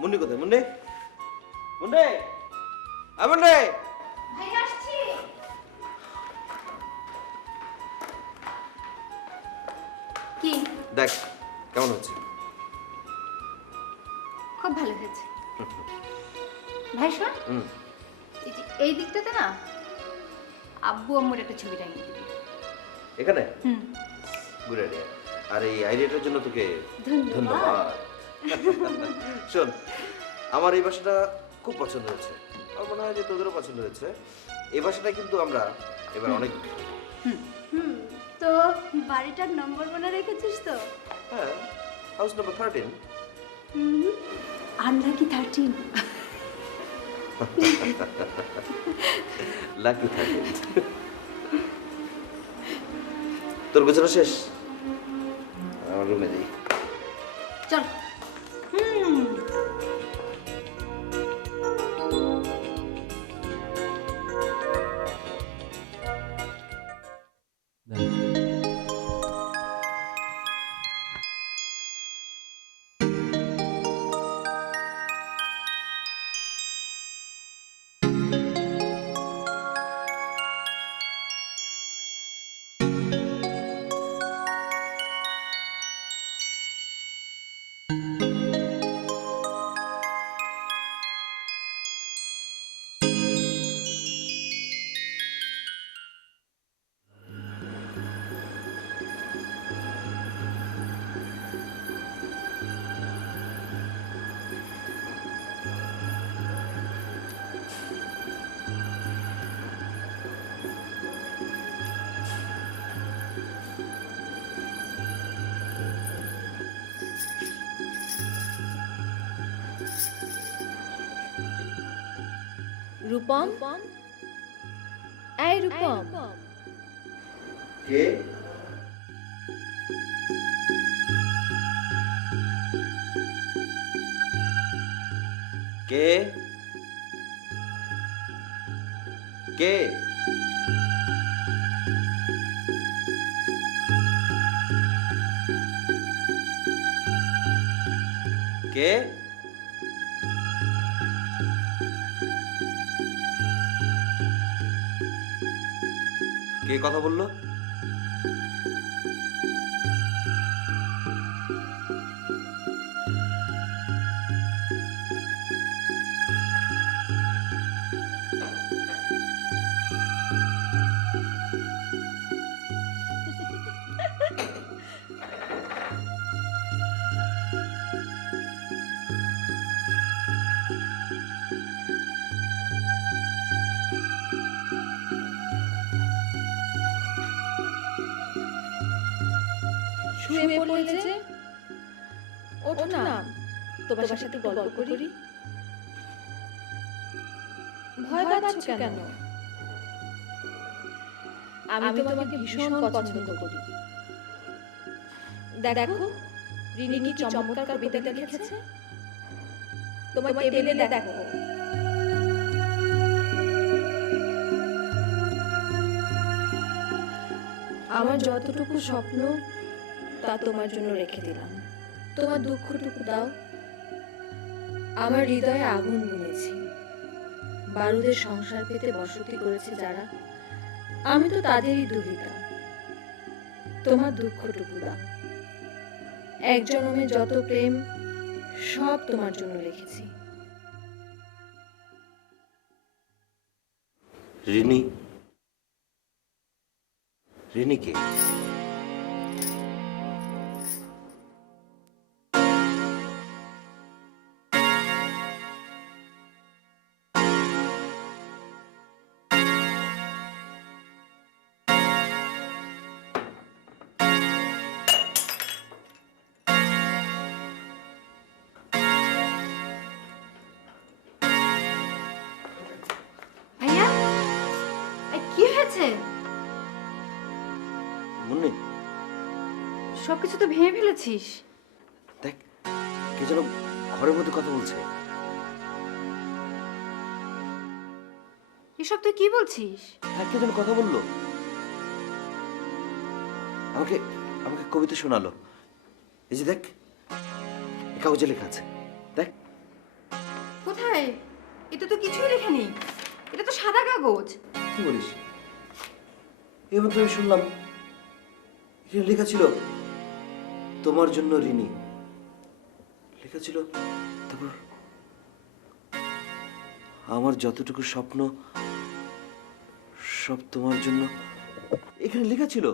মুন্নি কোথায়? মুন্নি, মুন্নি, মুন্নি। ভাই আসছি। কি? দেখ কেমন হচ্ছে। খুব ভালো হয়েছে। ভাই শোন, এই দিকটাতে না আব্বু আম্মুর একটা ছবি টাঙিয়ে দিবি। এখানে? Good idea. আর এই আইডিয়াটার জন্য তোকে ধন্যবাদ। শোন, আমার এই বাসাটা খুব পছন্দ হয়েছে। আমার মনে হয় যে তোদেরও পছন্দ হয়েছে। এই বাসাটা কিন্তু আমরা এবার অনেক তো বাড়িটার নম্বর মনে রেখেছিস তো? হ্যাঁ, হাউস নাম্বার 13। আনলাকি 13। লাকি 13। তোর গোছানো শেষ? আমার রুমে যাই। চল। রূপম, এই রূপম। কে? কে? কে? কে? কে কথা বললো? শুয়ে পড়লে যে, ওঠো না, তোমার সাথে গল্প করি। ভয় পাচ্ছ কেন? আমি তোমাকে ভীষণ পছন্দ করি। দেখো, রিনি কি চমৎকার কবিতা লিখেছে। তোমার টেবিলে দেখো। আমার যতটুকু স্বপ্ন তা তোমার জন্য রেখে দিলাম। তোমার দুঃখটুকু দাও। আমার হৃদয়ে আগুন বুনেছি। বারুদের সংসার পেতে বসতি করেছে যারা, আমি তো তাদেরই দুহিতা। তোমার দুঃখটুকু দাও। এক জন্মে যত প্রেম সব তোমার জন্য রেখেছি। রিনি? রিনি কে? হয়েছে? মুন্নি, সবকিছু তো ভেঙে ফেলেছিস। দেখ কে যেন ঘরের মধ্যে কথা বলছে। এসব তুই কি বলছিস? হ্যাঁ, কে যেন কথা বললো। আমাকে আমাকে কবিতা শোনালো। এই যে দেখ, এই কাগজে লেখা আছে, দেখ। কোথায়? এটা তো কিছুই লেখা নেই, এটা তো সাদা কাগজ। কি বলিস? এবার তো আমি শুনলাম এখানে লেখা ছিল তোমার জন্য ঋণী, লেখা ছিল তারপর আমার যতটুকু স্বপ্ন সব তোমার জন্য, এখানে লেখা ছিল।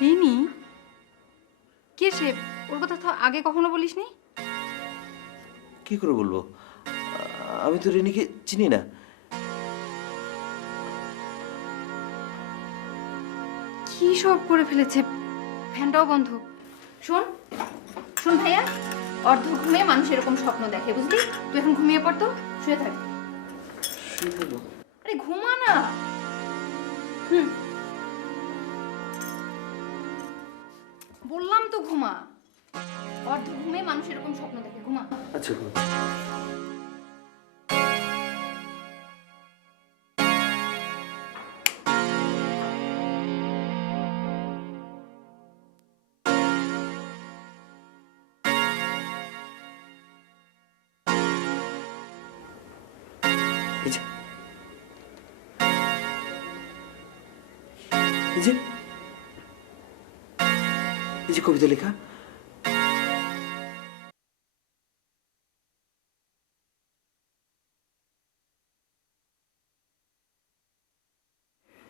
রিনি? কে সে? ওর কথা তো আগে কখনো বলিসনি। কি করে বলবো? আমি তো রিনিকে চিনি না। কি সব করে ফেলেছে। ফ্যানটাও বন্ধ। শোন শোন ভাইয়া, অর্ধ ঘুমে মানুষ এরকম স্বপ্ন দেখে, বুঝলি? তুই এখন ঘুমিয়ে পড়তো, শুয়ে থাক। শুয়ে থাকবো? আরে ঘুমা না। হুম, বললাম তো ঘুমা। অর্ধ ঘুমে মানুষ এরকম স্বপ্ন দেখে, ঘুমা। আচ্ছা। এই যে এই যে এই যে কবিতা লেখা।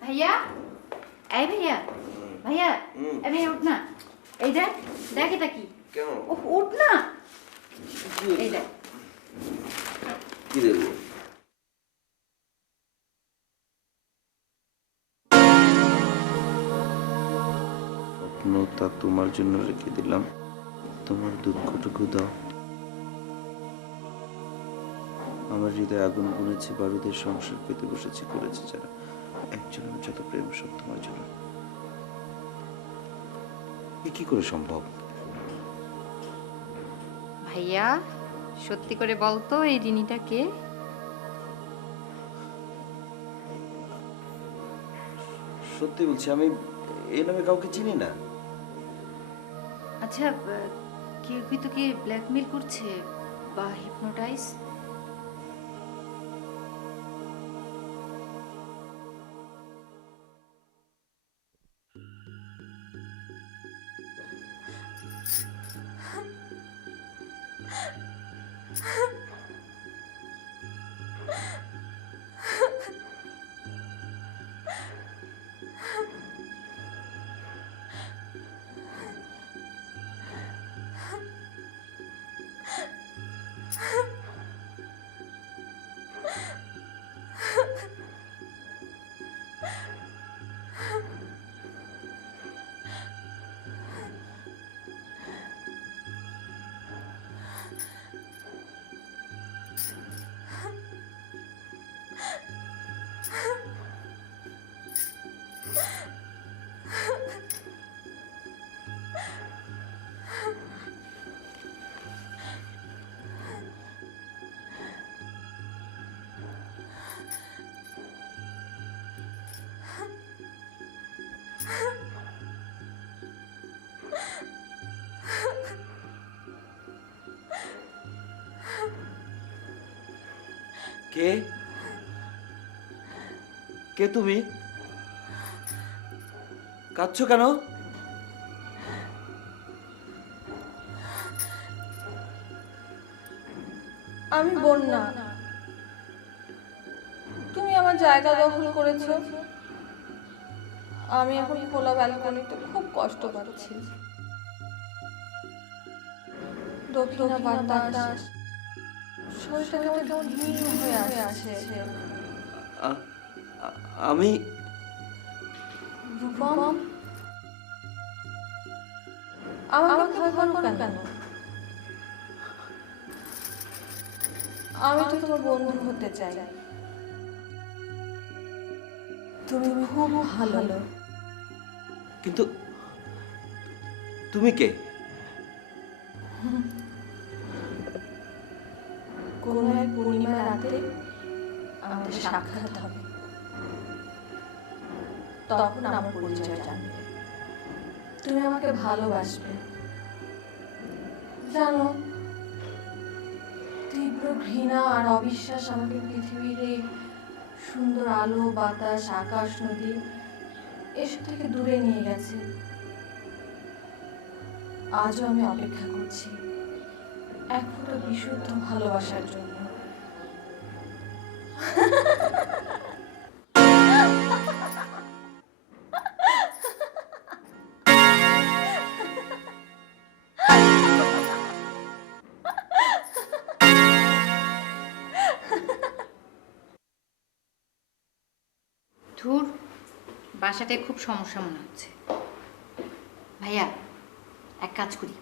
ভাইয়া, এই ভাইয়া, ভাইয়া, এই ভাইয়া উঠ না। এই দেখ, দেখ এটা কি। কেন? ও উঠ না। এই দেখ। কি দেখবো? স্বপ্ন তা তোমার জন্য রেখে দিলাম, তোমার দুঃখটুকু দাও। আমার হৃদয়ে আগুন বুনেছে, বারুদের সংসার পেতে বসেছে, করেছে যারা একজনের যত প্রেম সব তোমার জন্য। এ কি করে সম্ভব? ভাইয়া, সত্যি করে বলতো এই রিনিটা কে? সত্যি বলছি, আমি এ নামে কাউকে চিনি না। আচ্ছা, কেউ কি তোকে ব্ল্যাকমেল করছে বা হিপনোটাইজ? কে? কে তুমি? কাঁদছো কেন? আমি বন্যা। তুমি আমার জায়গা দখল করেছো। আমি এখন খোলা ব্যালকনিতে খুব কষ্ট পাচ্ছি। দক্ষিণা বাতাস শরীরটা কেমন হিম হয়ে আসছে। আমি রূপম, আমাকে ভয় করো কেন? আমি তো তোমার বন্ধু হতে চাই। তুমি খুব ভালো। কিন্তু তুমি কে? কোনো এক পূর্ণিমা রাতে আমাদের সাক্ষাৎ হবে, তখন আমার পরিচয় জানবে। তুমি আমাকে ভালোবাসবে। জানো, তীব্র ঘৃণা আর অবিশ্বাস আমাকে পৃথিবীর এই সুন্দর আলো, বাতাস, আকাশ, নদী এসব থেকে দূরে নিয়ে গেছে। আজও আমি অপেক্ষা করছি এক ফোঁটা বিশুদ্ধ ভালোবাসার জন্য। ধুর, বাসাটায় খুব সমস্যা মনে হচ্ছে। ভাইয়া, এক কাজ করি,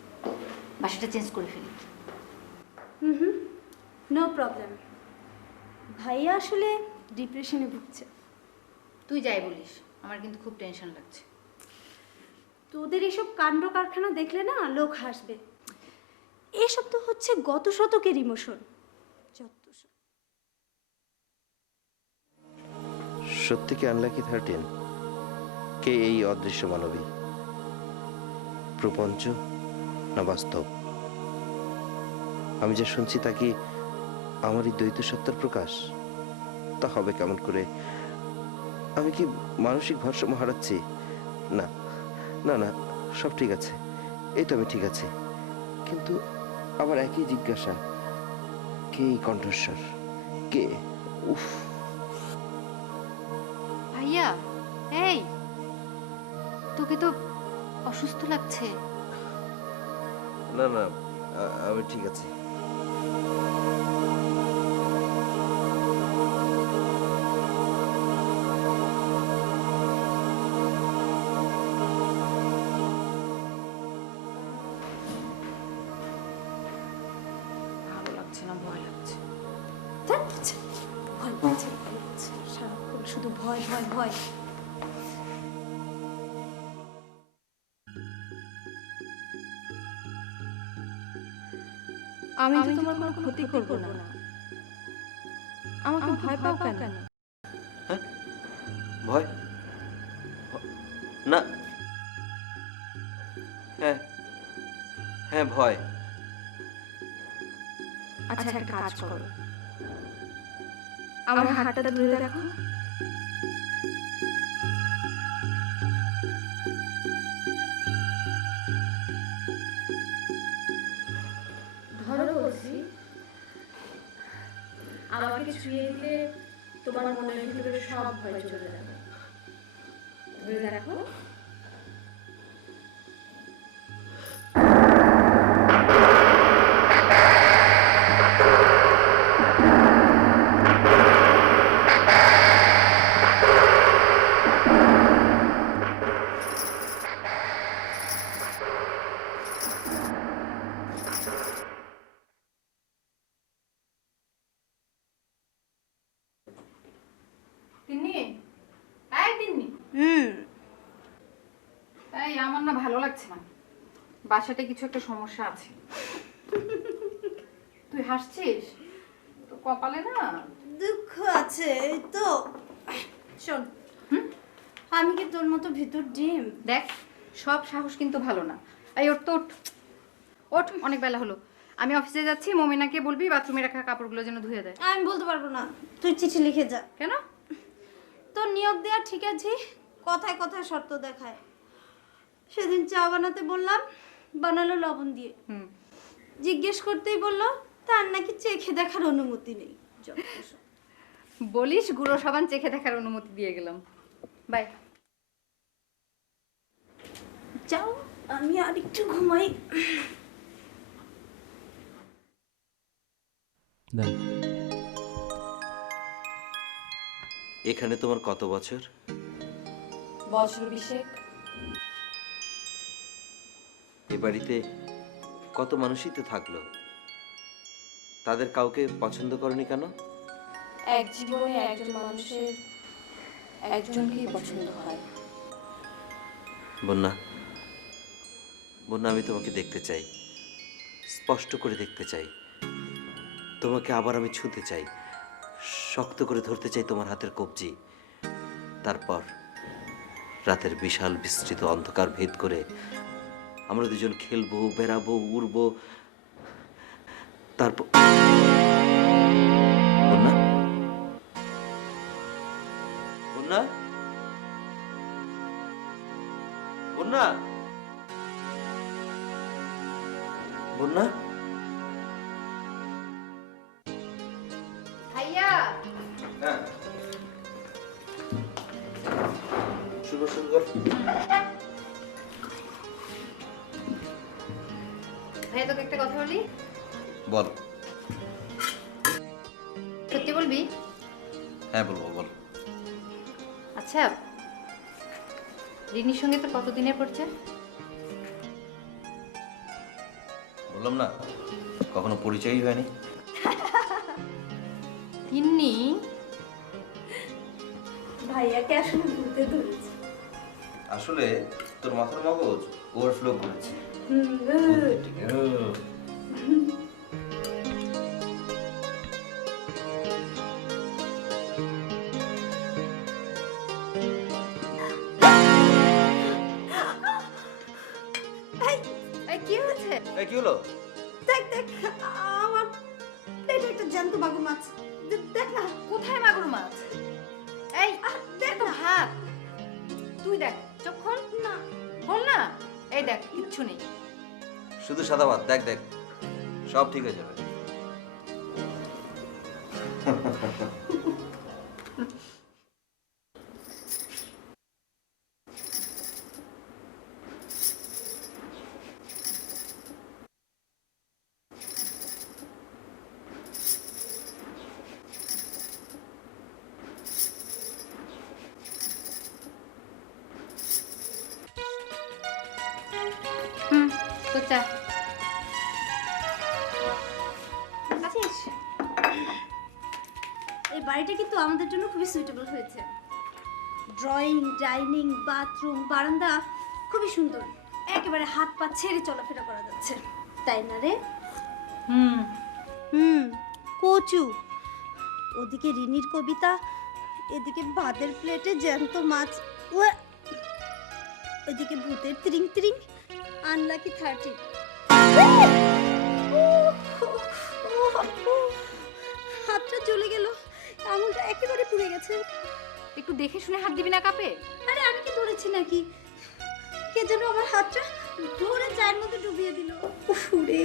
বাসাটা চেঞ্জ করে ফেলি। No problem. ভাইয়া আসলে ডিপ্রেশনে ভুগছে। তুই যাই বলিস, আমার কিন্তু খুব টেনশন লাগছে। তোদের এসব কাণ্ড কারখানা দেখলে না লোক হাসবে। এসব তো হচ্ছে গত শতকের ইমোশন। সত্যি কি আনলাকি 13? কে এই অদৃশ্য মানবী? প্রপঞ্চ না বাস্তব? আমি যা শুনছি তা কি আমারই দ্বৈত সত্তার প্রকাশ? তা হবে কেমন করে? আমি কি মানসিক ভারসাম্য হারাচ্ছি? না না না, সব ঠিক আছে, এই তো আমি ঠিক আছে। কিন্তু আবার একই জিজ্ঞাসা, কে এই কণ্ঠস্বর? কে? উফ! ভাইয়া, এই, তোকে তো অসুস্থ লাগছে। না না, আমি ঠিক আছি। ভালো লাগছে না, ভয় লাগছে। ভয় পাচ্ছে, সারাক্ষণ শুধু ভয় ভয় ভয়। আমি তো তোমার কোনো ক্ষতি করব না। আমাকে ভয় পাও কেন? ভয়? না, হ্যাঁ হ্যাঁ, ভয়। আচ্ছা, একটা কাজ করো, আমার হাতটা ধরে দেখো। ধরো বলছি, আমাকে ছুঁয়ে দিলে তোমার মনের ভিতরে সব ভয় চলে যাবে। ধরে দেখো। তিন্নি, এই তিন্নি, এই আমার না ভালো লাগছে না, বাসাতে কিছু একটা সমস্যা আছে। তুই হাসছিস? তো কপালে না দুঃখ আছে তো। শোন, আমি কি তোর মতো ভিতর ডিম? দেখ, সব সাহস কিন্তু ভালো না। এই ওঠ তো, ওঠ ওঠ, অনেক বেলা হলো। আমি অফিসে যাচ্ছি, মমিনাকে বলবি বাথরুমে রাখা কাপড়গুলো যেন ধুয়ে দেয়। আমি বলতে পারবো না, তুই চিঠি লিখে যা। কেন? তোর নিয়োগ দেওয়া ঠিক আছে, কথায় কথায় শর্ত দেখায়। সেদিন চা বানাতে বললাম, বানালো লবণ দিয়ে। জিজ্ঞেস করতেই বললো তার নাকি চেখে দেখার অনুমতি নেই। বলিস গুঁড়ো সাবান চেখে দেখার অনুমতি দিয়ে গেলাম। বাই। যাও, আমি আর একটু ঘুমাই। এখানে তোমার কত বছর? বছর 20। এ বাড়িতে কত মানুষই তো থাকলো, তাদের কাউকে পছন্দ করনি কেন? এক জীবনে একজন মানুষের একজনকেই পছন্দ হয়। বন্যা, বন্যা, আমি তোমাকে দেখতে চাই, স্পষ্ট করে দেখতে চাই। তোমাকে আবার আমি ছুঁতে চাই, শক্ত করে ধরতে চাই তোমার হাতের কবজি। তারপর রাতের বিশাল বিস্তৃত অন্ধকার ভেদ করে আমরা দুজন খেলবো, বেড়াবো, উড়বো। তারপর বন্যা, বন্যা, বন্যা, বন্যা। ভাইয়া হ্যাঁ, শুরু শুরু কর। ভাইয়া তোকে একটা কথা বলি, বল। সত্যি বলবি? হ্যাঁ বলবো, বল। আচ্ছা, রিনির সঙ্গে তো কতদিনের পড়ছে? বললাম না, কখনো পরিচয়ই হয়নি। তিন্নি, ভাইয়াকে আসলে ভূতে ধরেছে। আসলে তোর মাথার মগজ ওভারফ্লো করেছে। এই কি হয়েছে? এই কি হলো? দেখ দেখ, আমার পেটে একটা জ্যান্ত মাগুর মাছ। দেখ না। কোথায় মাগুর মাছ? এই দেখ তো হাত, তুই দেখ, চোখ খোল না, খোল না। এই দেখ, কিচ্ছু নেই। শুধু সাদা ভাত, দেখ দেখ, সব ঠিক হয়ে যাবে। তো চা। আছিস? এই বাড়িটা কিন্তু আমাদের জন্য খুবই সুইটেবল হয়েছে। ড্রয়িং, ডাইনিং, বাথরুম, বারান্দা খুবই সুন্দর। একেবারে হাত পা ছেড়ে চলাফেরা করা যাচ্ছে, তাই না রে? কচু, ওদিকে রিনির কবিতা, এদিকে ভাতের প্লেটে জ্যান্ত মাছ, ওদিকে ভূতের ত্রিং ত্রিং, আনলাকি 30। হাতটা জ্বলে গেল, আঙুলটা একেবারে পুড়ে গেছে। একটু দেখে শুনে হাত দিবি না কাপে? আরে আমি কি ধরেছি নাকি? কে যেন আমার হাতটা ধরে চায়ের মধ্যে ডুবিয়ে দিল। উফরে,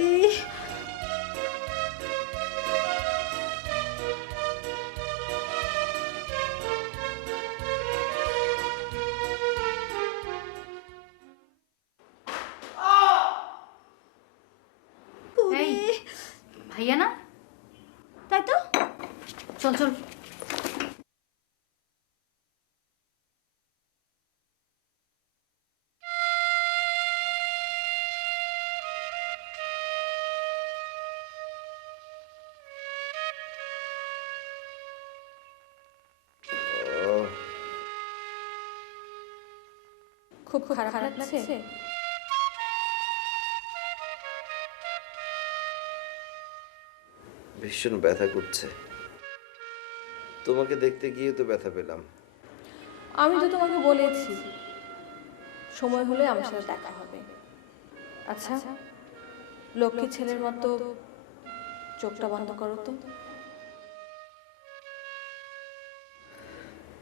এই ভাইয়া না? তাই তো। চল চল। খুব খারাপ লাগছে? ভীষণ ব্যথা করছে। তোমাকে দেখতে গিয়ে তো ব্যথা পেলাম। আমি তো তোমাকে বলেছি সময় হলে আমার সাথে দেখা হবে। আচ্ছা, লক্ষ্মী ছেলের মতো চোখটা বন্ধ করো তো।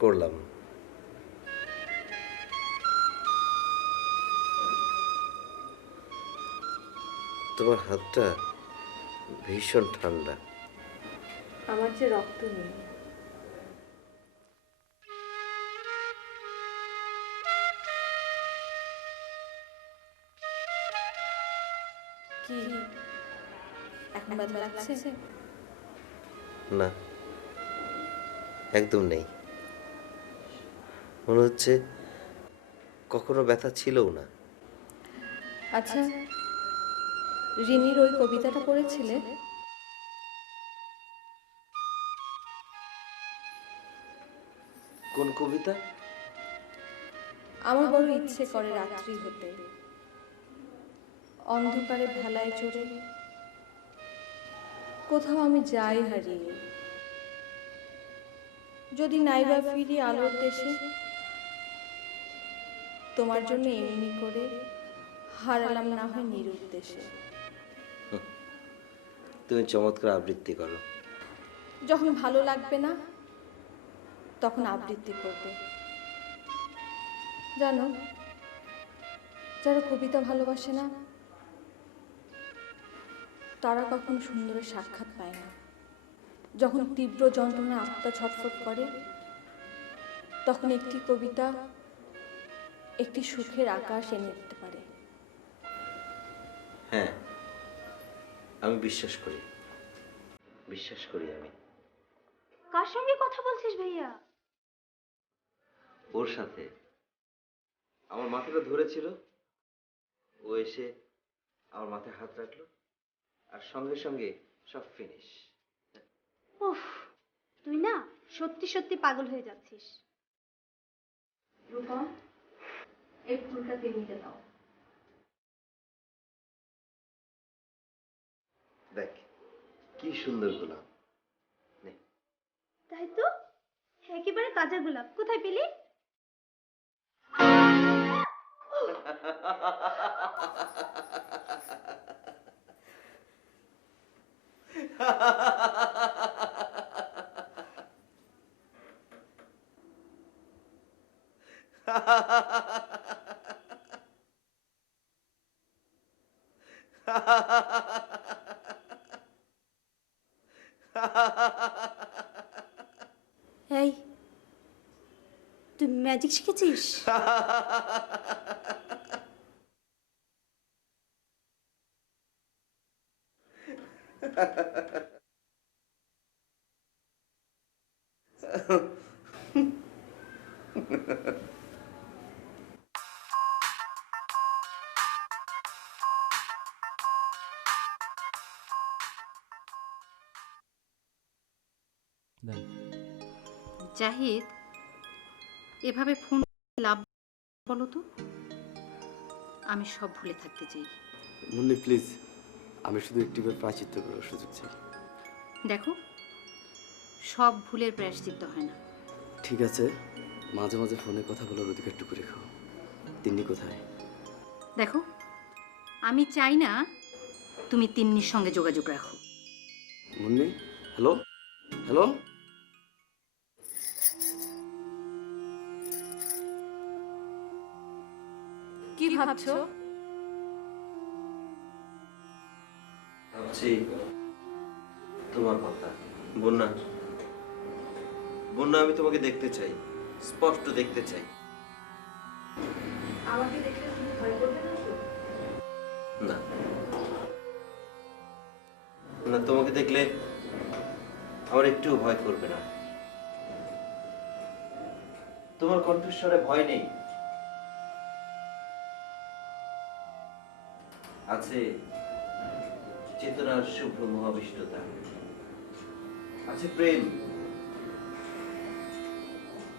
করলাম। তোমার হাতটা ভীষণ ঠান্ডা। আমার যে রক্ত নেই। কি এখন ব্যথা লাগছে? না, একদম নেই। মনে হচ্ছে কখনো ব্যথা ছিলও না। আচ্ছা, রিনির ওই কবিতাটা পড়েছিলে? কোন কবিতা? আমার বড় ইচ্ছে করে রাত্রি হতে, অন্ধকারে ভেলায় চড়ে কোথাও আমি যাই হারিয়ে। যদি নাইবা ফিরি আলোর দেশে, তোমার জন্য এমনি করে হারালাম না হয় নিরুদ্দেশে। তুমি চমৎকার আবৃত্তি করো। যখন ভালো লাগবে না তখন আবৃত্তি করবে। জানো, যারা কবিতা ভালোবাসে না তারা কখনো সুন্দরের সাক্ষাৎ পায় না। যখন তীব্র যন্ত্রণা আত্মা ছটফট করে, তখন একটি কবিতা একটি সুখের আকাশ এনে দিতে পারে। হ্যাঁ, আমি বিশ্বাস করি, বিশ্বাস করি আমি। কার সঙ্গে কথা বলছিস ভাইয়া? ওর সাথে। আমার মাথাটা ধরেছিল, ও এসে আমার মাথায় হাত রাখলো, আর সঙ্গে সঙ্গে সব ফিনিশ। উফ, তুই না সত্যি সত্যি পাগল হয়ে যাচ্ছিস। রূপা, এই ফুলটা তেমনিতে দাও। দেখ কি সুন্দর গোলাপ। নে। তাই তো, একেবারে তাজা গোলাপ। কোথায় পেলি? এই, তুই ম্যাজিক শিখেছিস? জাহিদ, এভাবে ফোন লাভ বলো তো? আমি সব ভুলে থাকতে চাই। মুন্নি প্লিজ, আমি শুধু একটিবার প্রায়শ্চিত্ত করার সুযোগ চাই। দেখো, সব ভুলের প্রায়শ্চিত্ত হয় না। ঠিক আছে, মাঝে মাঝে ফোনে কথা বলার অধিকারটুকু রেখো। তিন্নি কোথায়? দেখো, আমি চাই না তুমি তিন্নির সঙ্গে যোগাযোগ রাখো। Munni, hello hello. কি ভাবছো? ভাবছি তোমার কথা। বন্যা, বন্যা, আমি তোমাকে দেখতে চাই, স্পষ্ট দেখতে চাই। আমাকে দেখলে তুমি ভয় করবে না তো? না না, তোমাকে দেখলে আমার একটুও ভয় করবে না। তোমার কণ্ঠস্বরে ভয় নেই, আছে চেতনার শুভ্র মহাবিষ্টতা, আছে প্রেম,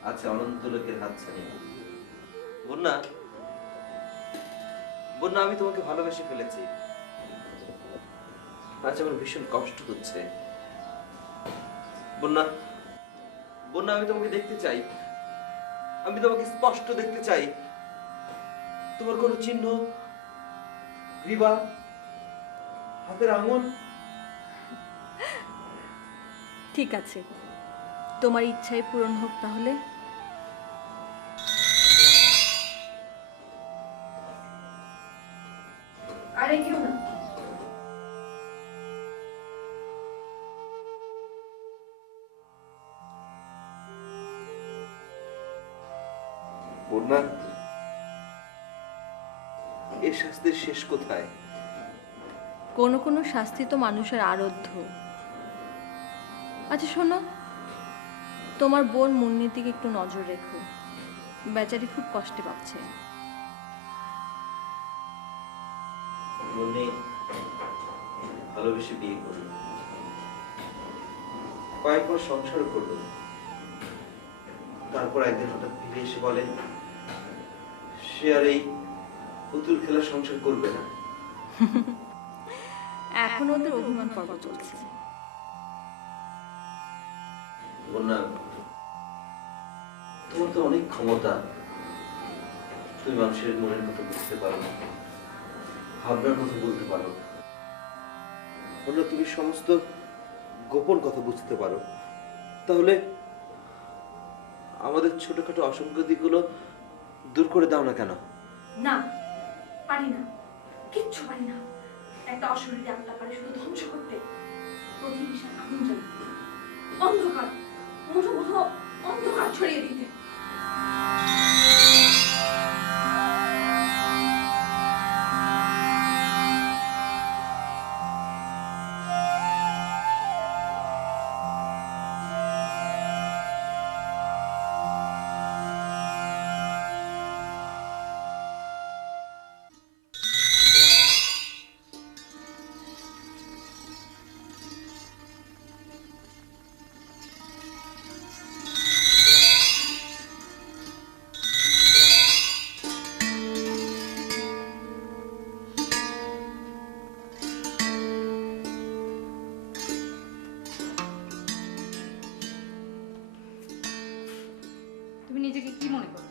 আছে অনন্ত লোকের হাতছানি। বন্যা, বন্যা, আমি তোমাকে ভালোবেসে ফেলেছি। আজ আমার ভীষণ কষ্ট হচ্ছে। বন্যা, বন্যা, আমি তোমাকে দেখতে চাই, আমি তোমাকে স্পষ্ট দেখতে চাই। তোমার কোনো চিহ্ন, গ্রীবা, হাতের আঙুল। ঠিক আছে, তোমার ইচ্ছাই পূরণ হোক তাহলে। আরে কেউ না। বন্যা, এর শাস্তির শেষ কোথায়? কোনো কোনো শাস্তি তো মানুষের আরাধ্য। আচ্ছা শোনো, তোমার বোন মুন্নির দিকে একটু নজর রেখো, বেচারি খুব কষ্টে পাচ্ছে। মনে ভালোবেসে বিয়ে করলো, কয়েক মাস সংসার করলো, তারপর একদিন হঠাৎ ফিরে এসে বলে সে আর এই পুতুল খেলা সংসার করবে না। এখন ওদের অভিমান পর্ব চলছে। বন্যা, তোমার তো অনেক ক্ষমতা, তুমি মানুষের মনের কথা বুঝতে পারো, ভাবনার কথা বলতে পারো। বন্যা, তুমি সমস্ত গোপন কথা বুঝতে পারো। তাহলে আমাদের ছোটখাটো অসংখ্য দিকগুলো দূর করে দাও না কেন? না, পারি না, কিচ্ছু পারি না। একটা অশরীরী আত্মা পারে শুধু ধ্বংস করতে, প্রতিহিংসা আগুন জ্বালাতে, অন্ধকার মুঠো মুঠো অন্ধকার ছড়িয়ে দিতে। তুমি নিজেকে কি মনে করো?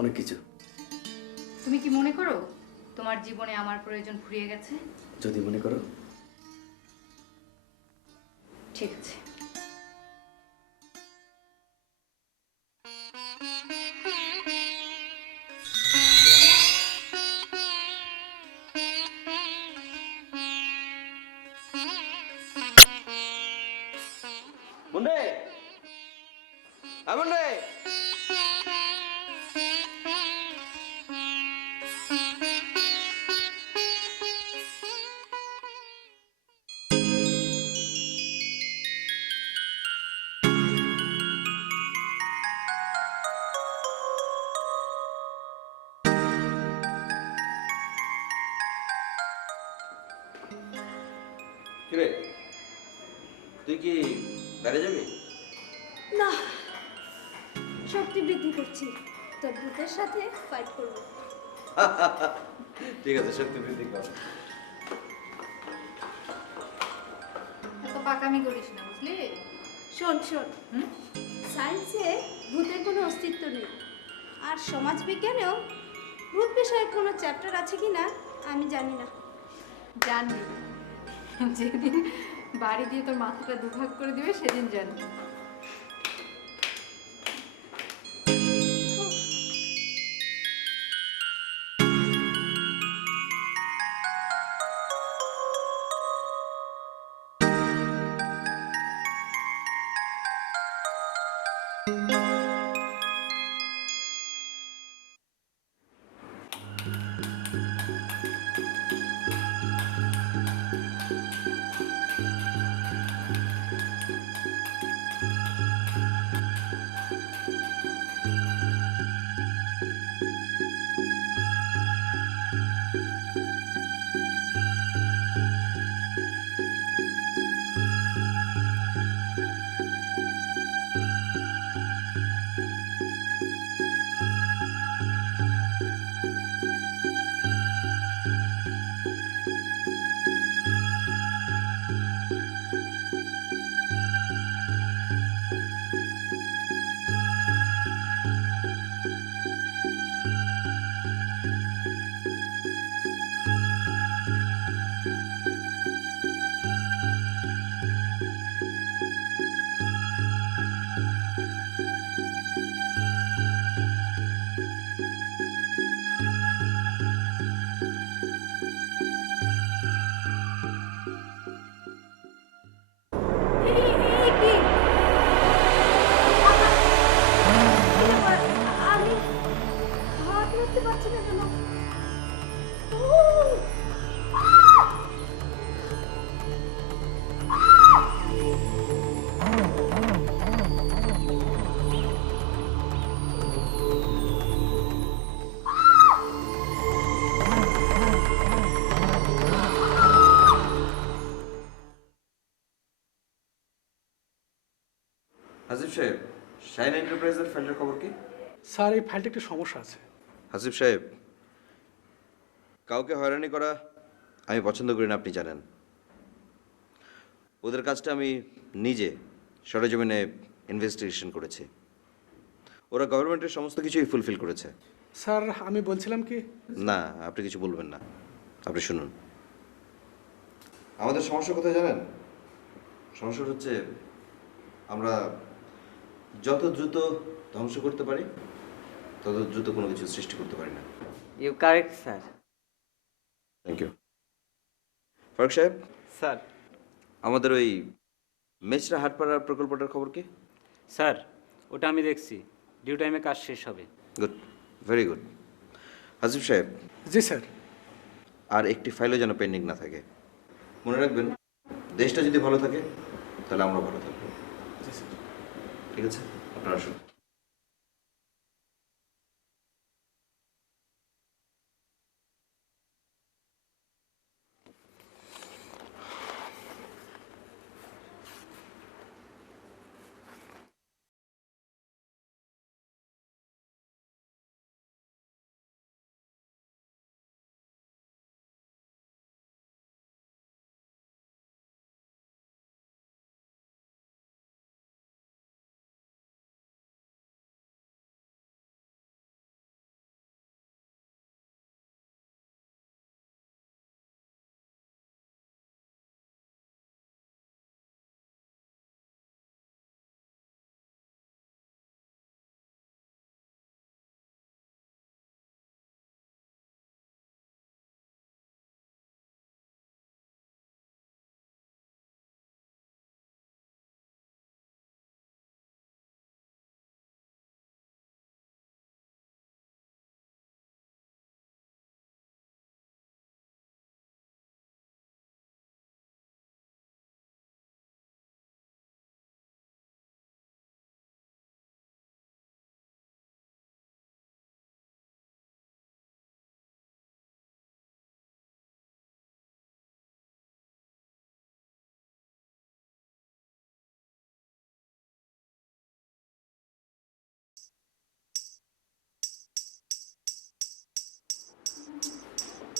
অনেক কিছু। তুমি কি মনে করো তোমার জীবনে আমার প্রয়োজন ফুরিয়ে গেছে? যদি মনে করো। ঠিক আছে। মুন্ডে, মুন্ডে, কিরে, তুই কি বাইরে যাবি? না, শক্তি বৃদ্ধি করছি, তোর ভূতের সাথে ফাইট করব। ঠিক আছে, শক্তি বৃদ্ধি কর। এত পাকামি করিস না, বুঝলি? শোন শোন, সায়েন্সে ভূতের কোনো অস্তিত্ব নেই, আর সমাজবিজ্ঞানেও ভূত বিষয়ে কোনো চ্যাপ্টার আছে কি না আমি জানি না। জানবি, যেদিন বাড়ি দিয়ে তোর মাথাটা দুভাগ করে দিবে সেদিন জানবি। আমি হাত রাখতে পারছি না কেন? হাজিব সাহেব, শাইন এন্টারপ্রাইজের ফাইলের খবর কি? স্যার এই ফাইলটা একটু সমস্যা আছে। হাসিব সাহেব, কাউকে হয়রানি করা আমি পছন্দ করি না, আপনি জানেন। ওদের কাজটা আমি নিজে সরেজমিনে ইনভেস্টিগেশন করেছি। ওরা গভর্নমেন্টের সমস্ত কিছুই ফুলফিল করেছে। স্যার আমি বলছিলাম কি, না, আপনি কিছু বলবেন না, আপনি শুনুন। আমাদের সমস্যা কোথায় জানেন? সমস্যা হচ্ছে আমরা যত দ্রুত ধ্বংস করতে পারি তত দ্রুত কোনো কিছু সৃষ্টি করতে পারি না। You correct sir. Thank you. Farooq সাহেব, স্যার। আমাদের ওই মেচরা হাটপাড়া প্রকল্পটার খবর কি? স্যার ওটা আমি দেখছি, ডিউ টাইমে কাজ শেষ হবে। Good, very good. হাসিব সাহেব, জি স্যার। আর একটি ফাইলও যেন পেন্ডিং না থাকে। মনে রাখবেন, দেশটা যদি ভালো থাকে তাহলে আমরা ভালো থাকবো। জি স্যার। ঠিক আছে, আপনারা আসুন।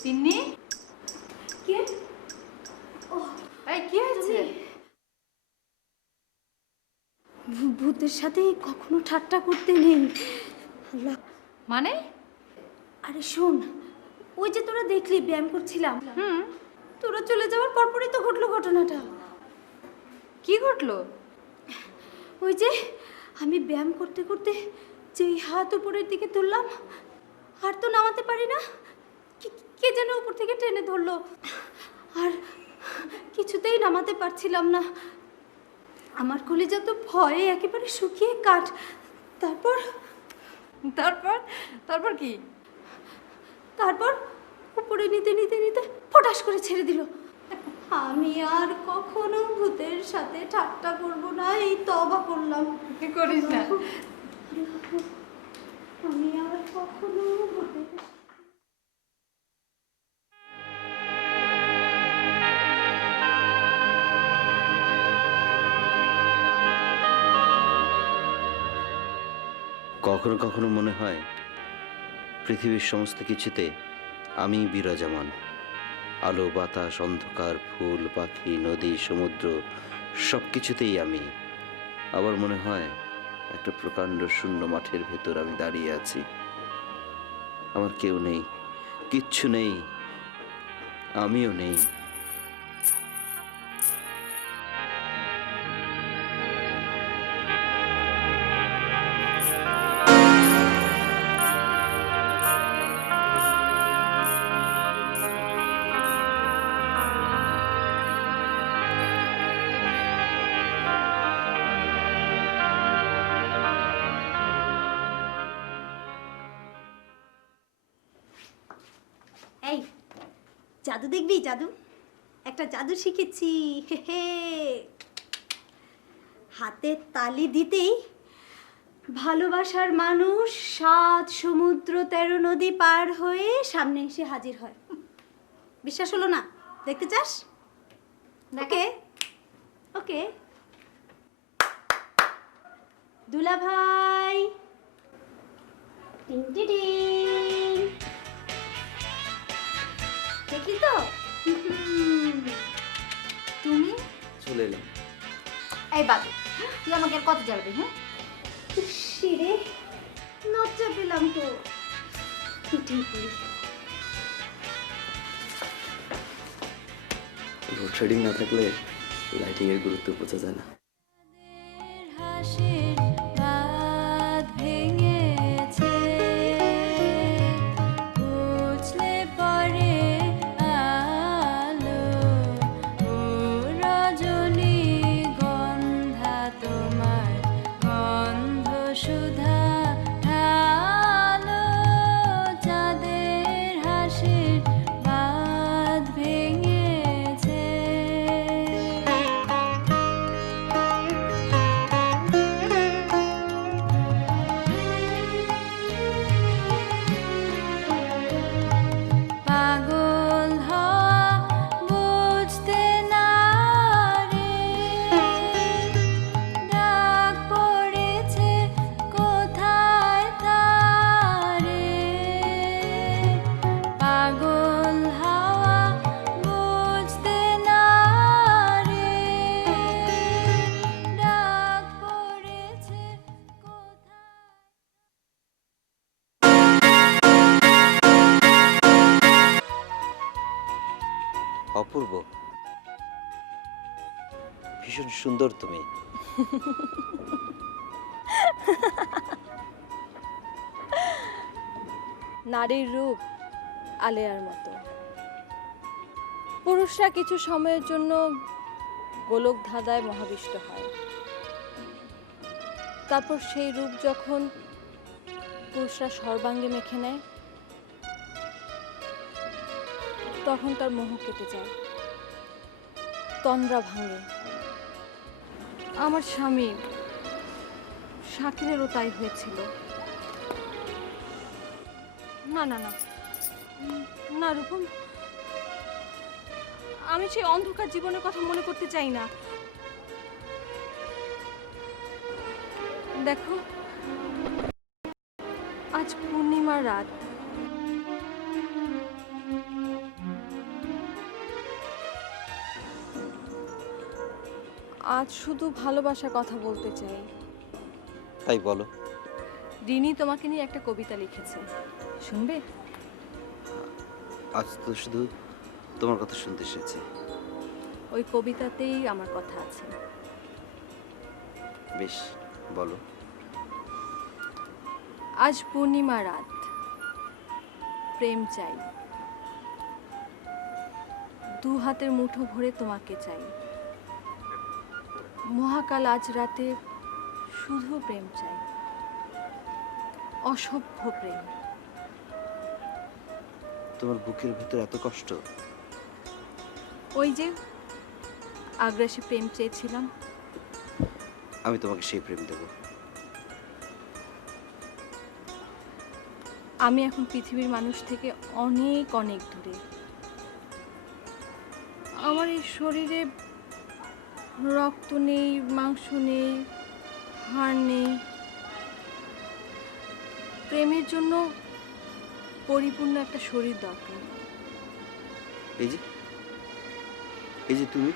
তিন্নি, কে? এই কি হয়েছে? ভূতের সাথে কখনো ঠাট্টা করতে নেই। আল্লাহ। মানে? আরে শোন, ওই যে তোরা দেখলি ব্যায়াম করছিলাম, তোরা চলে যাওয়ার পরপরই তো ঘটলো ঘটনাটা। কি ঘটলো? ওই যে আমি ব্যায়াম করতে করতে যেই হাত উপরের দিকে তুললাম, আর তো নামাতে পারি না, কে যেন উপর থেকে টেনে ধরলো, আর কিছুতেই নামাতে পারছিলাম না। আমার কলিজা তো ভয়ে একেবারে শুকিয়ে কাঠ। তারপর তারপর তারপর কি? তারপর উপরে নিতে নিতে নিতে ফটাস করে ছেড়ে দিল। আমি আর কখনো ভূতের সাথে ঠাট্টা করব না, এই তওবা করলাম। কি করিস না? আমি আর কখনো ভূতের কখনো কখনো মনে হয় পৃথিবীর সমস্ত কিছুতে আমি বিরাজমান। আলো, বাতাস, অন্ধকার, ফুল, পাখি, নদী, সমুদ্র, সব কিছুতেই আমি। আবার মনে হয় একটা প্রকাণ্ড শূন্য মাঠের ভেতর আমি দাঁড়িয়ে আছি। আমার কেউ নেই, কিচ্ছু নেই, আমিও নেই। এই জাদু দেখবি? জাদু, একটা জাদু শিখেছি। হে হে। হাতে তালি দিতেই ভালোবাসার মানুষ 7 সমুদ্র 13 নদী পার হয়ে সামনে এসে হাজির হয়। বিশ্বাস হলো না? দেখতে চাস? ওকে ওকে। দুলা ভাই, টিং টিডিং। দেখি তো তুমি চলে এলাম। এই বাবু, তুই আমাকে আর কত জ্বালাবি? হ্যাঁ শিরে লজ্জা পেলাম তো। পিঠেই করি। লোডশেডিং না থাকলে লাইটিং এর গুরুত্ব বোঝা যায় না। হাসির বাঁধ ভেঙেছে, বুঝলে পরে আলো ও রজনী গন্ধা তোমার গন্ধ সুধা ঢালো, চাঁদের হাসির বাঁধ ভেঙেছে। পাগল হওয়া বুঝতে না রে, ডাক পড়েছে কোথায় তারে। পাগল হওয়া বুঝতে না রে, ডাক পড়েছে কোথায়। অপূর্ব, ভীষণ সুন্দর তুমি। নারীর রূপ আলেয়ার মতো। পুরুষরা কিছু সময়ের জন্য গোলক ধাঁধায় মহাবিষ্ট হয়, তারপর সেই রূপ যখন পুরুষরা সর্বাঙ্গে মেখে নেয়, তখন তার মোহ কেটে যায়, তন্দ্রা ভাঙে। আমার স্বামী শাকিরেরও তাই হয়েছিল। না না না না রূপম, আমি সেই অন্ধকার জীবনের কথা মনে করতে চাই না। দেখো, আজ পূর্ণিমার রাত। আজ শুধু ভালোবাসার কথা বলতে চাই। তাই বলো। রিনি তোমাকে নিয়ে একটা কবিতা লিখেছে, শুনবে? আজ তো শুধু তোমার কথা শুনতে এসেছি। ওই কবিতাতেই আমার কথা আছে। বেশ, বলো। আজ পূর্ণিমা রাত, প্রেম চাই, দু হাতের মুঠো ভরে তোমাকে চাই। মহাকাল আজ রাতে শুধু প্রেম চাই, অসভ্য প্রেম। তোমার বুকের ভিতর এত কষ্ট? ওই যে আগ্রাসী প্রেম চেয়েছিলাম, আমি তোমাকে সেই প্রেম দেব। আমি এখন পৃথিবীর মানুষ থেকে অনেক অনেক দূরে। আমার এই শরীরে রক্ত নেই, মাংস নেই, হাড় নেই। প্রেমের জন্য পরিপূর্ণ একটা শরীর দরকার। এই যে, এই যে তুমি,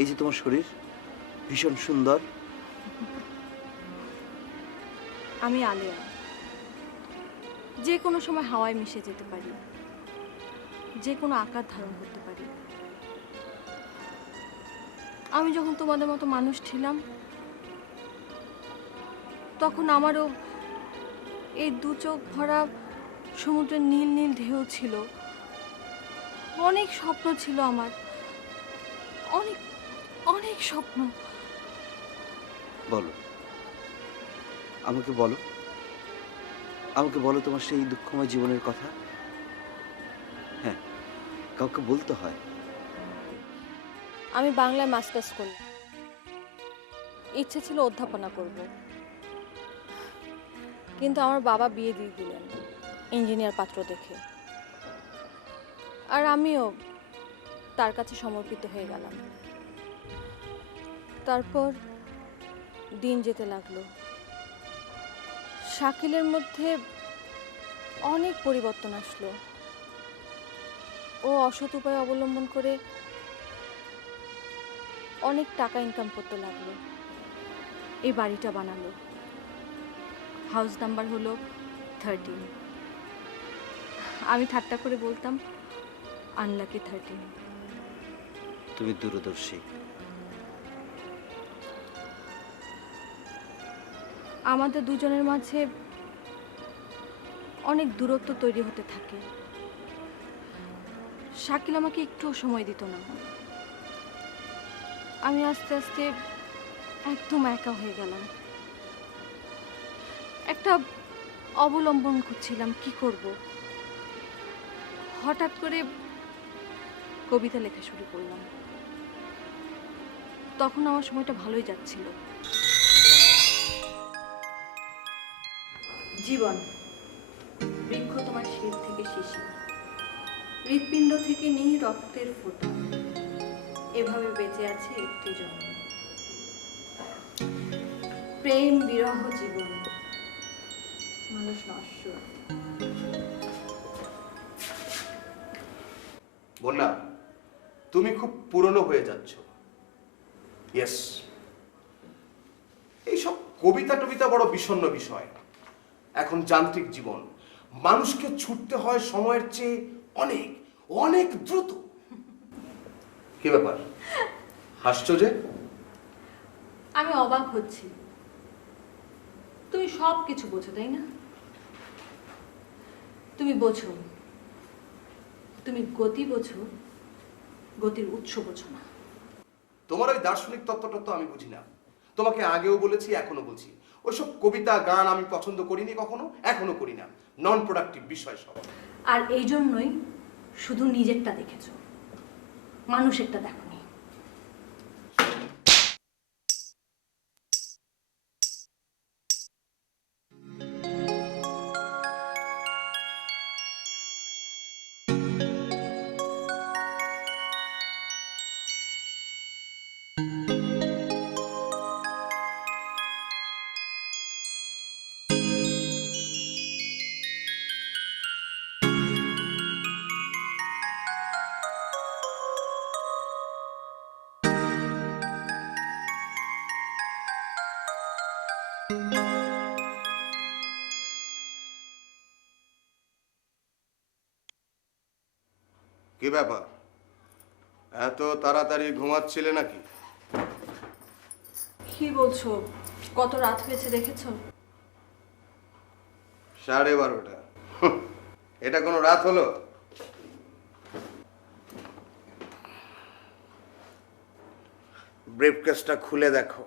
এই যে তোমার শরীর ভীষণ সুন্দর। আমি আলেয়া, যে কোনো সময় হাওয়ায় মিশে যেতে পারি, যে কোনো আকার ধারণ করতে পারি। আমি যখন তোমাদের মতো মানুষ ছিলাম, তখন আমারও এই দু চোখ ভরা সমুদ্রের নীল নীল ঢেউ ছিল। অনেক স্বপ্ন ছিল আমার, অনেক অনেক স্বপ্ন। বলো, আমাকে বলো, আমাকে বলো তোমার সেই দুঃখময় জীবনের কথা। হ্যাঁ, কাউকে বলতে হয়। আমি বাংলায় মাস্টার্স করলাম, ইচ্ছে ছিল অধ্যাপনা করব, কিন্তু আমার বাবা বিয়ে দিয়ে দিলেন ইঞ্জিনিয়ার পাত্র দেখে। আর আমিও তার কাছে সমর্পিত হয়ে গেলাম। তারপর দিন যেতে লাগলো, শাকিলের মধ্যে অনেক পরিবর্তন আসলো। ও অসৎ উপায় অবলম্বন করে অনেক টাকা ইনকাম করতে লাগলো। এই বাড়িটা বানালো, হাউস নাম্বার হলো 13। আমি ঠাট্টা করে বলতাম আনলাকি 13। তুমি দূরদর্শী। আমাদের দুজনের মাঝে অনেক দূরত্ব তৈরি হতে থাকে। শাকিল আমাকে একটুও সময় দিত না। আমি আস্তে আস্তে একদম একা হয়ে গেলাম। একটা অবলম্বন করছিলাম, কি করব। হঠাৎ করে কবিতা লেখা শুরু করলাম। তখন আমার সময়টা ভালোই যাচ্ছিল। জীবন, বৃক্ষ তোমার শির থেকে শিশির, হৃৎপিণ্ড থেকে নেই রক্তের ফোঁটা, এভাবে বেঁচে আছে একটি জন্ম। প্রেম বিরহ জীবন, মানুষ নশ্বর। বন্যা, তুমি খুব পুরনো হয়ে যাচ্ছ। ইয়েস, এইসব কবিতা টবিতা বড় বিষণ্ণ বিষয়। এখন যান্ত্রিক জীবন, মানুষকে ছুটতে হয় সময়ের চেয়ে অনেক অনেক দ্রুত। কি ব্যাপার, হাসছো যে? আমি অবাক হচ্ছি, তুমি সব কিছু বোঝো তাই না? তুমি বোঝো, তুমি গতি বোঝো, গতির উৎস বোঝো না। তোমার ওই দার্শনিক তত্ত্বটা তো আমি বুঝি না। তোমাকে আগেও বলেছি, এখনো বলছি, ওইসব কবিতা গান আমি পছন্দ করিনি কখনো, এখনো করি না। নন প্রোডাক্টিভ বিষয় সব। আর এই জন্যই শুধু নিজেরটা দেখেছো, মানুষেরটা দেখোনি। কি ব্যাপার, এত তাড়াতাড়ি ঘুমাচ্ছিলে নাকি? কি বলছো, কত রাত হয়েছে দেখেছো? 12:30। এটা কোনো রাত হলো? ব্রিফকেসটা খুলে দেখো।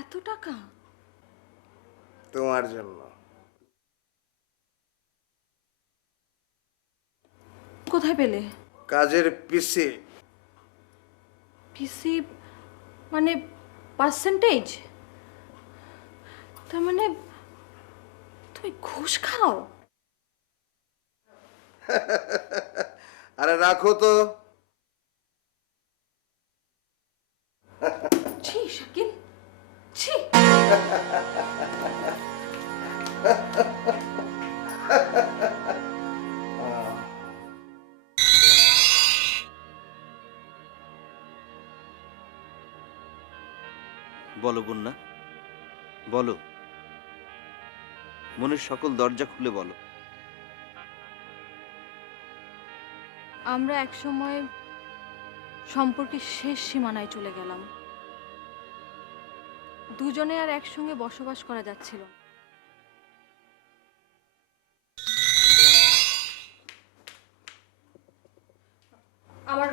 এত টাকা? তোমার জন্য। কোথায় পেলে? কাজের পিসি। পিসি মানে পার্সেন্টেজ? তার মানে তুমি ঘুষ খাও? আরে রাখো তো। ছি শাকিল, ছি। বলো বন্যা, বলো, মনের সকল দরজা খুলে বলো। আমরা একসময় সম্পর্কের শেষ সীমানায় চলে গেলাম। দুজনে আর একসঙ্গে বসবাস করা যাচ্ছিল না। আমার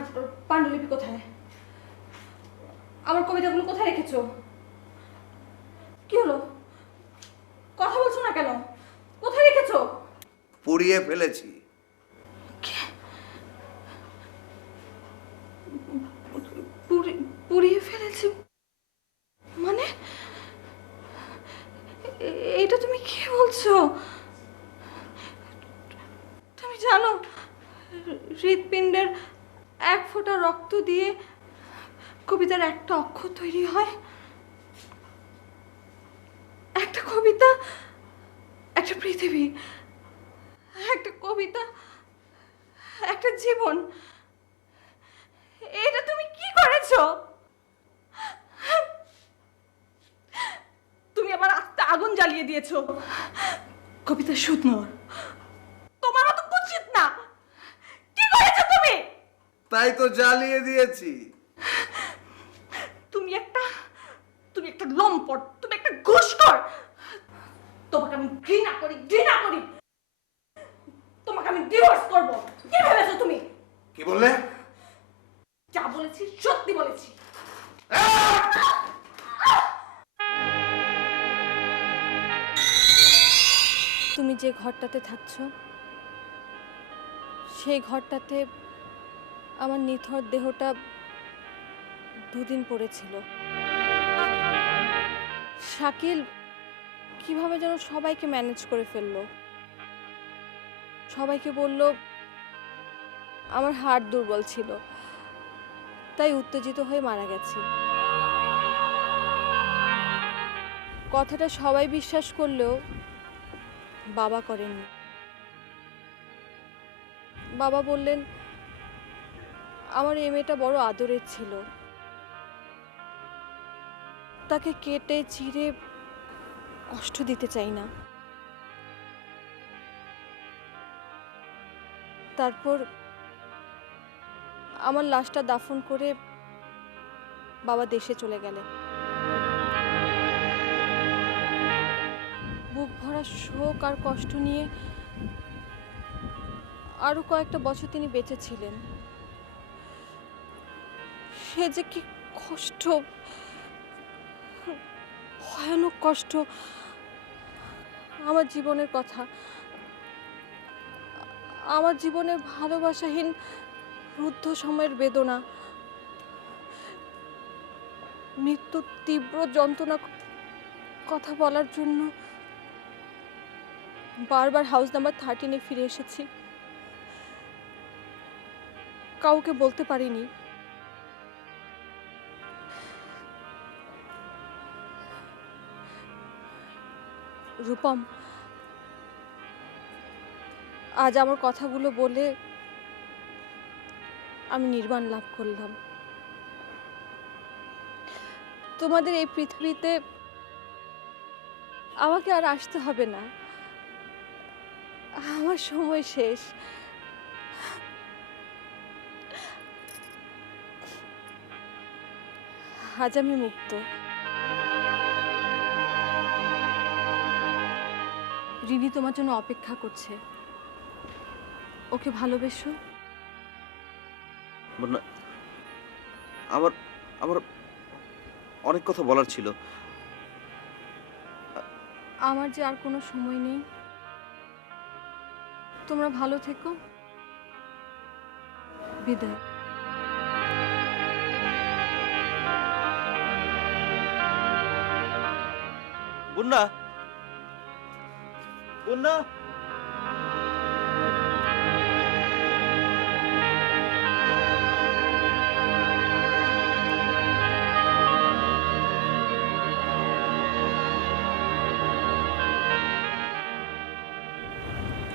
পাণ্ডুলিপি কোথায়? আমার কবিতাগুলো কোথায় রেখেছো? কি হলো, কথা বলছো না কেন? কোথায় রেখেছো? পুড়িয়ে ফেলেছি। পুড়িয়ে ফেলেছি মানে? এটা তুমি কি বলছো? তুমি জানো হৃৎপিণ্ডের এক ফোঁটা রক্ত দিয়ে কবিতার একটা অক্ষর তৈরি হয়। একটা কবিতা, একটা পৃথিবী, একটা কবিতা, একটা জীবন। এটা তুমি কি করেছো? তুমি আবার আত্মা আগুন জ্বালিয়ে দিয়েছো। কবিতা সুন্দর, তোমার মতো উচিত না। কি করেছো তুমি? তাই তো জ্বালিয়ে দিয়েছি। তুমি একটা লম্পট, তুমি একটা ঘুষখোর। তোমাকে আমি ঘৃণা করি, ঘৃণা করি। তোমাকে আমি ডিভোর্স করব। কি ভেবেছো তুমি? কি বললে? যা বলেছি সত্যি বলেছি। তুমি যে ঘরটাতে থাকছো সেই ঘরটাতে আমার নিথর দেহটা দুদিন পড়েছিল। শাকিল কিভাবে যেন সবাইকে ম্যানেজ করে ফেললো। সবাইকে বলল আমার হার্ট দুর্বল ছিল, তাই উত্তেজিত হয়ে মারা গেছে। কথাটা সবাই বিশ্বাস করলেও বাবা করেননি। বাবা বললেন আমার এই মেয়েটা বড় আদরের ছিল, তাকে কেটে চিড়ে কষ্ট দিতে চাই না। তারপর আমার লাশটা দাফন করে বাবা দেশে চলে গেলেন। বুক ভরা শোক আর কষ্ট নিয়ে আরো কয়েকটা বছর তিনি বেঁচে ছিলেন। সে যে কি কষ্ট, ভয়ানক কষ্ট। আমার জীবনের কথা, আমার জীবনের ভালোবাসাহীন রুদ্ধ সময়ের বেদনা, মৃত্যুর তীব্র যন্ত্রণা কথা বলার জন্য বারবার হাউস নাম্বার 13-এ ফিরে এসেছি। কাউকে বলতে পারিনি। রূপম, আজ আমার কথাগুলো বলে আমি নির্বাণ লাভ করলাম। তোমাদের এই পৃথিবীতে আমাকে আর আসতে হবে না। আমার সময় শেষ। আজ আমি মুক্ত। রিনি তোমার জন্য অপেক্ষা করছে। ওকে ভালোবেসো। না, আমার আমার অনেক কথা বলার ছিল। আমার যে আর কোনো সময় নেই। তোমরা ভালো থেকো। বিদায়। বন্যা, বন্যা,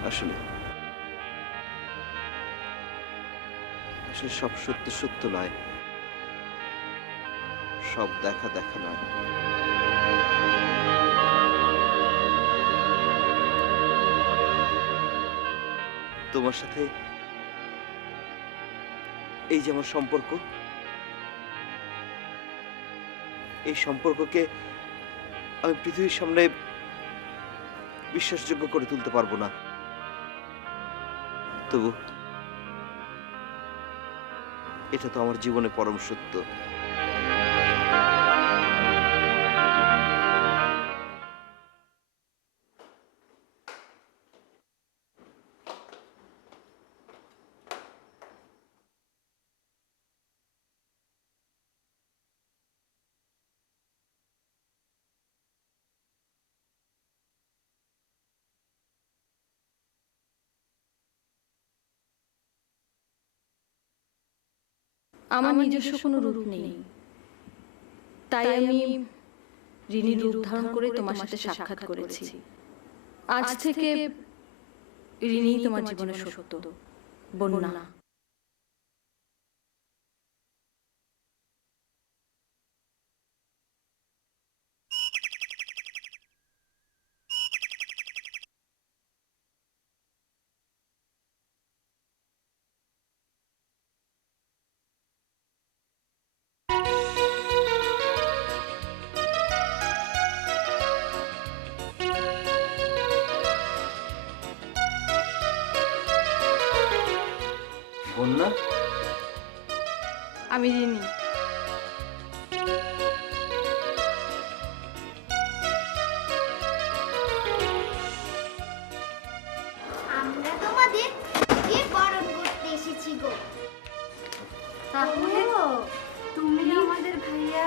আসলে আসলে সব সত্য সত্য নয়, সব দেখা দেখা নয়। তোমার সাথে এই যে আমার সম্পর্ক, এই সম্পর্ককে আমি পৃথিবীর সামনে বিশ্বাসযোগ্য করে তুলতে পারবো না। তবু এটা তো আমার জীবনে পরম সত্য। আমার নিজস্ব কোনো রূপ নেই, তাই আমি রিনির রূপ ধারণ করে তোমার সাথে সাক্ষাৎ করেছি। আজ থেকে রিনি তোমার জীবনের সত্য, বন্যা। বন্যা, আমি রিনি। আমরা তোমাদের কে বরণ করতে এসেছি গো। তাহলে তুমি আমাদের ভাইয়া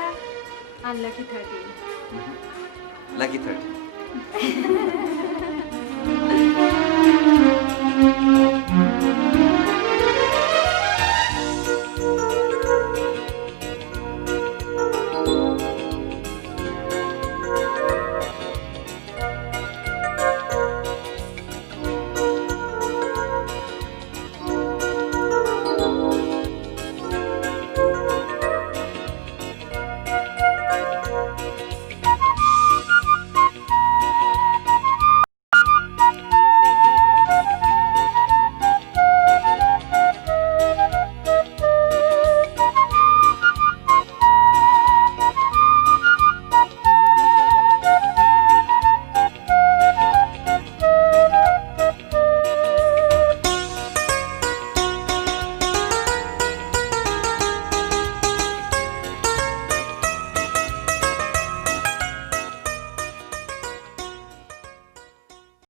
আনলাকি 13। লাকি 30।